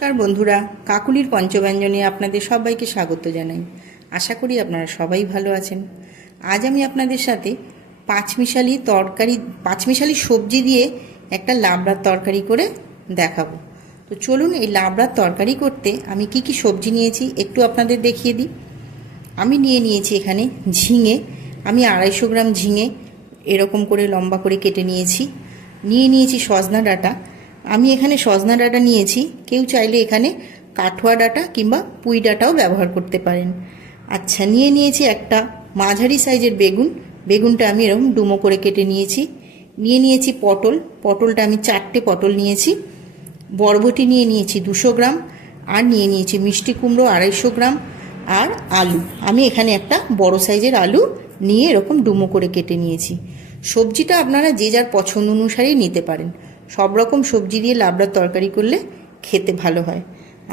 নমস্কার বন্ধুরা, কাকুলির পঞ্চব্যঞ্জনে আপনাদের সবাইকে স্বাগত জানাই। আশা করি আপনারা সবাই ভালো আছেন। আজ আমি আপনাদের সাথে পাঁচমিশালি সবজি দিয়ে একটা লাবড়ার তরকারি করে দেখাবো। তো চলুন, এই লাবড়ার তরকারি করতে আমি কি কি সবজি নিয়েছি একটু আপনাদের দেখিয়ে দিই। আমি নিয়েছি এখানে ঝিঙে। আমি 250 গ্রাম ঝিঙে এরকম করে লম্বা করে কেটে নিয়েছি সজনা ডাঁটা। আমি এখানে সজনা ডাঁটা নিয়েছি, কেউ চাইলে এখানে কাঠুয়া ডাঁটা কিংবা পুঁই ডাঁটাও ব্যবহার করতে পারেন। আচ্ছা, নিয়েছি একটা মাঝারি সাইজের বেগুনটা আমি এরকম ডুমো করে কেটে নিয়েছি পটলটা আমি 4টে পটল নিয়েছি। বরবটি নিয়েছি 200 গ্রাম, আর নিয়েছি মিষ্টি কুমড়ো 250 গ্রাম, আর আলু আমি এখানে একটা বড় সাইজের আলু নিয়ে এরকম ডুমো করে কেটে নিয়েছি। সবজিটা আপনারা যে যার পছন্দ অনুসারেই নিতে পারেন। সব রকম সবজি দিয়ে লাবড়ার তরকারি করলে খেতে ভালো হয়।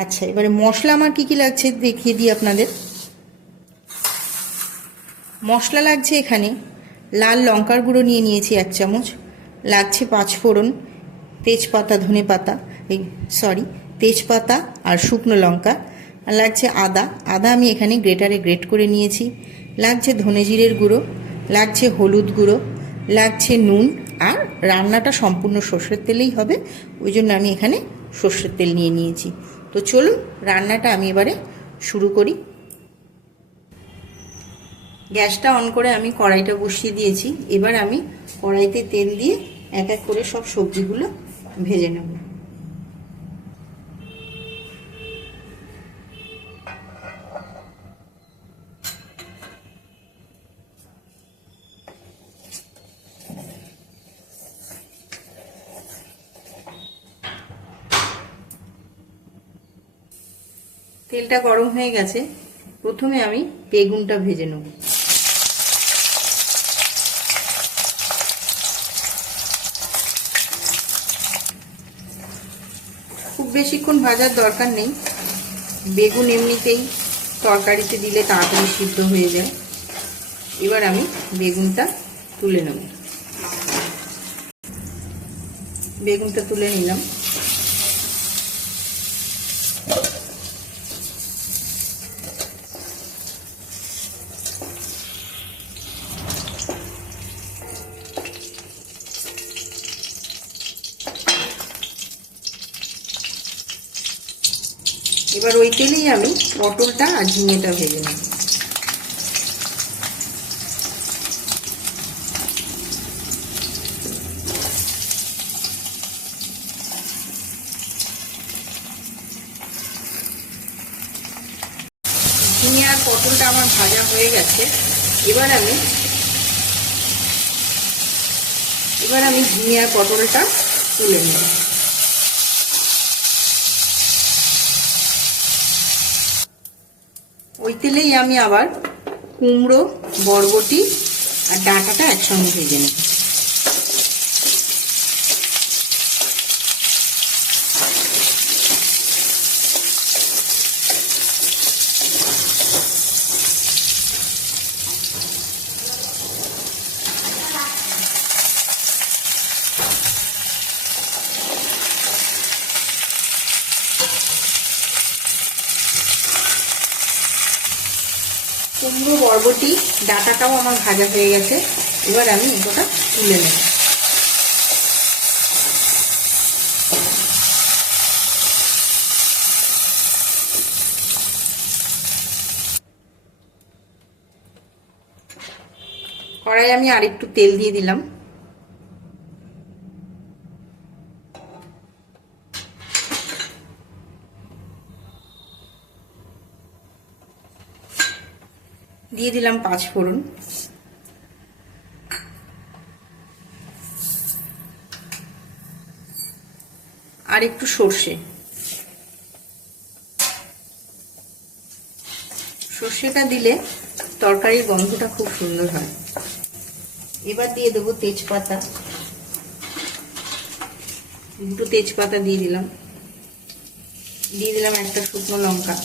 আচ্ছা, এবারে মশলা আমার কী কী লাগছে দেখিয়ে দিই আপনাদের। মশলা লাগছে এখানে লাল লঙ্কার গুঁড়ো নিয়েছি 1 চামচ, লাগছে 5 ফোড়ন, তেজপাতা আর শুকনো লঙ্কা, আর লাগছে আদা আমি এখানে গ্রেটারে গ্রেট করে নিয়েছি, লাগছে ধনে জিরের গুঁড়ো, লাগছে হলুদ গুঁড়ো, লাগছে নুন, আর রান্নাটা সম্পূর্ণ সর্ষের তেলেই হবে, ওই জন্য আমি এখানে সর্ষের তেল নিয়েছি। তো চলুন রান্নাটা আমি এবারে শুরু করি। গ্যাসটা অন করে আমি কড়াইটা বসিয়ে দিয়েছি। এবার আমি কড়াইতে তেল দিয়ে এক এক করে সব সবজিগুলো ভেজে নেব। তেলটা গরম হয়ে গেছে, প্রথমে আমি বেগুনটা ভেজে নেব। খুব বেশিক্ষণ ভাজার দরকার নেই, বেগুন এমনিতেই তরকারিতে দিলে তাড়াতাড়ি সিদ্ধ হয়ে যায়। এবার আমি বেগুনটা তুলে নেব। বেগুনটা তুলে নিলাম। এবার ওই তেলেই আমি পটলটা আর ঝিঙেটা ভেজে নেব। ঝিঙে আর পটলটা আমার ভাজা হয়ে গেছে। এবার আমি ঝিঙে আর পটলটা তুলে নেব। ওই তেলেই আমি আবার কুমড়ো, বরবটি আর ডাঁটাটা একসঙ্গে ভেজে নেব। কুমড়ো, বরবটি, ডাঁটাটাও আমার ভাজা হয়ে গেছে। এবার আমি এগুলোটা তুলে নেব। কড়াই আমি আরেকটু তেল দিয়ে দিলাম। দিয়ে দিলাম 5 ফোড়ন, আর একটু সর্ষেটা দিলে তরকারির গন্ধটা খুব সুন্দর হয়। এবার দিয়ে দেবো তেজপাতা, 2টো তেজপাতা দিয়ে দিলাম একটা শুকনো লঙ্কা,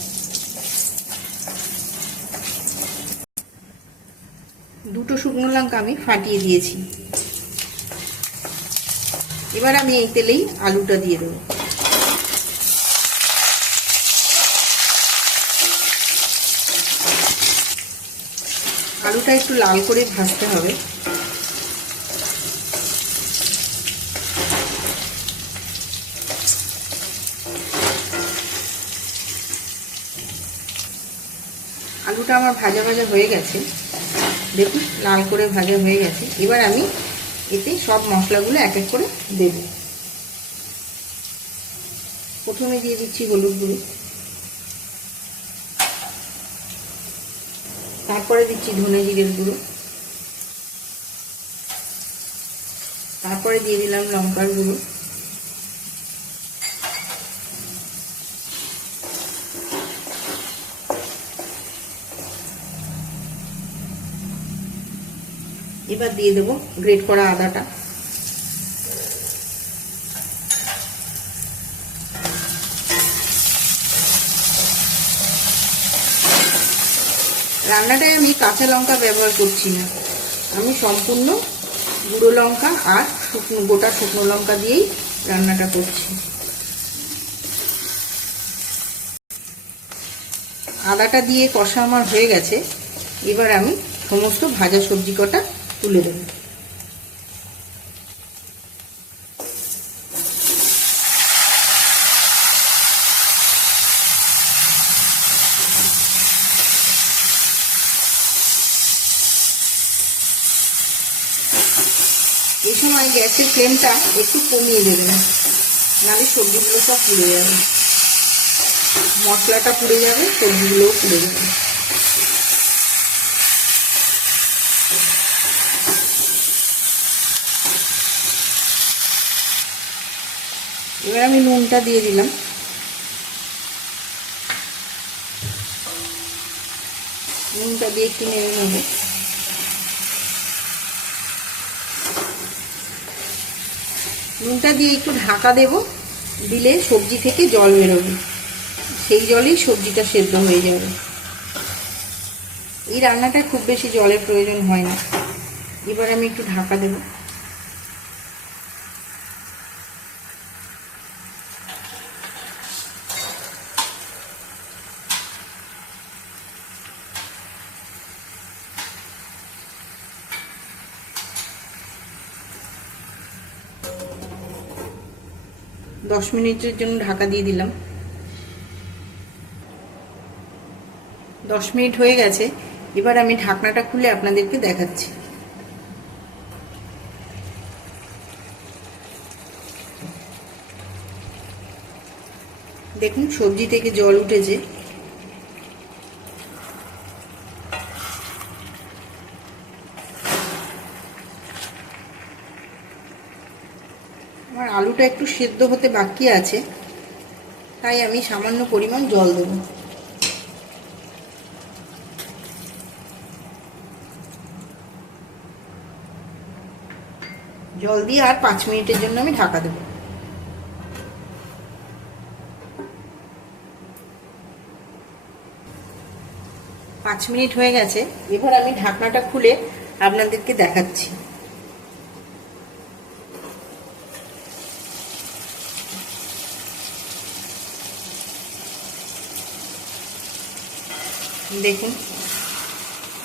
2টো শুকনো লঙ্কা আমি ফাটিয়ে দিয়েছি। এবার আমি এই তেলেই আলুটা দিয়ে দেবো। আলুটা একটু লাল করে ভাজতে হবে। আলুটা আমার ভাজা ভাজা হয়ে গেছে, দেখুন লাল করে ভাজা হয়ে গেছে। এবার আমি এতে সব মশলাগুলো এক এক করে দেব। প্রথমে দিয়ে দিচ্ছি হলুদ গুঁড়ো, তারপরে দিচ্ছি ধনে জিরের গুঁড়ো, তারপরে দিয়ে দিলাম লঙ্কার গুঁড়ো, এবার দিয়ে দেবো গ্রেট করা আদাটা, রান্নাটায় আমি কাঁচা লঙ্কা ব্যবহার করছি না, আমি সম্পূর্ণ গুঁড়ো লঙ্কা আর গোটা শুকনো লঙ্কা দিয়েই রান্নাটা করছি। আদাটা দিয়ে কষা আমার হয়ে গেছে, এবার আমি সমস্ত ভাজা সবজি কটা তুলে দেব। এই সময় গ্যাসের ফ্লেমটা একটু কমিয়ে দেবেন, নাহলে সবজিগুলো সব পুড়ে যাবে, মশলাটা পুড়ে যাবে, সবজিগুলোও পুড়ে যাবে। এবার আমি নুনটা দিয়ে দিলাম, নুনটা দিয়ে একটু নেড়ে নেব। নুনটা দিয়ে একটু ঢাকা দেব, দিলে সবজি থেকে জল বেরোবে, সেই জলেই সবজিটা সেদ্ধ হয়ে যাবে। এই রান্নাটা খুব বেশি জলের প্রয়োজন হয় না। এবার আমি একটু ঢাকা দেব। দশ মিনিটের জন্য ঢাকা দিয়ে দিলাম। 10 মিনিট হয়ে গেছে, এবার আমি ঢাকনাটা খুলে আপনাদেরকে দেখাচ্ছি। দেখুন সবজি থেকে জল উঠেছে। আমার আলুটা একটু সেদ্ধ হতে বাকি আছে, তাই আমি সামান্য পরিমাণ জল দেব। জল দিয়ে আর 5 মিনিটের জন্য আমি ঢাকা দেব। 5 মিনিট হয়ে গেছে, এবার আমি ঢাকনাটা খুলে আপনাদেরকে দেখাচ্ছি। দেখুন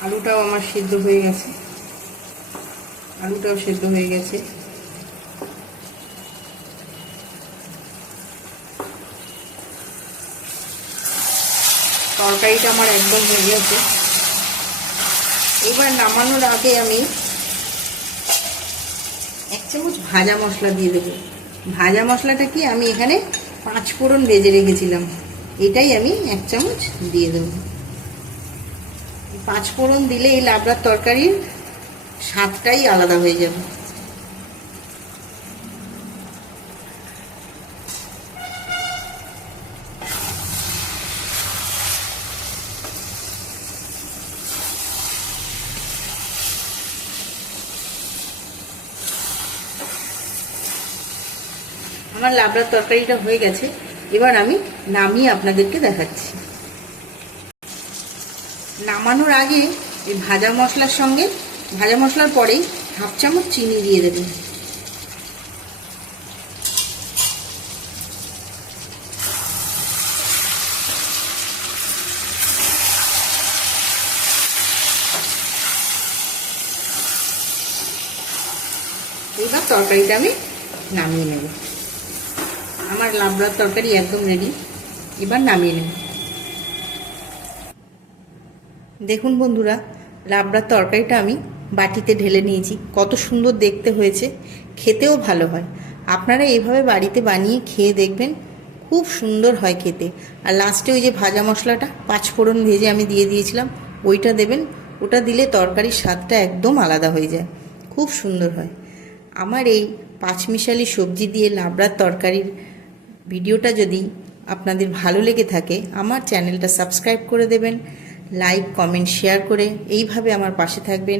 আলুটাও আমার সিদ্ধ হয়ে গেছে, আলুটাও সিদ্ধ হয়ে গেছে। তরকারিটা আমার একদম হয়ে গেছে। এবার নামানোর আগে আমি 1 চামচ ভাজা মশলা দিয়ে দেবো। ভাজা মশলাটা কি আমি এখানে 5 ফোড়ন ভেজে রেখেছিলাম, এটাই আমি 1 চামচ দিয়ে দেবো। 5 ফোড়ন দিলে এই লাবড়ার তরকারির স্বাদটাই আলাদা হয়ে যাবে। আমার লাবড়ার তরকারিটা হয়ে গেছে, এবার আমি নামিয়ে আপনাদেরকে দেখাচ্ছি। নামানোর আগে এই ভাজা মশলার সঙ্গে, ভাজা মশলার পরেই 1/2 চামচ চিনি দিয়ে দেবেন। এবার তরকারিটা আমি নামিয়ে নেব। আমার লাবড়ার তরকারি একদম রেডি, এবার নামিয়ে নেব। দেখুন বন্ধুরা, লাবড়ার তরকারিটা আমি বাটিতে ঢেলে নিয়েছি। কত সুন্দর দেখতে হয়েছে, খেতেও ভালো হয়। আপনারা এইভাবে বাড়িতে বানিয়ে খেয়ে দেখবেন, খুব সুন্দর হয় খেতে। আর লাস্টে ওই যে ভাজা মশলাটা 5 ফোড়ন ভেজে আমি দিয়ে দিয়েছিলাম, ওইটা দেবেন। ওটা দিলে তরকারির স্বাদটা একদম আলাদা হয়ে যায়, খুব সুন্দর হয়। আমার এই পাঁচমিশালি সবজি দিয়ে লাবড়ার তরকারির ভিডিওটা যদি আপনাদের ভালো লেগে থাকে, আমার চ্যানেলটা সাবস্ক্রাইব করে দেবেন, লাইক কমেন্ট শেয়ার করে এইভাবে আমার পাশে থাকবেন।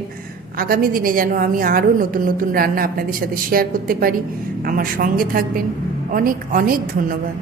আগামী দিনে যেন আমি আরও নতুন নতুন রান্না আপনাদের সাথে শেয়ার করতে পারি, আমার সঙ্গে থাকবেন। অনেক অনেক ধন্যবাদ।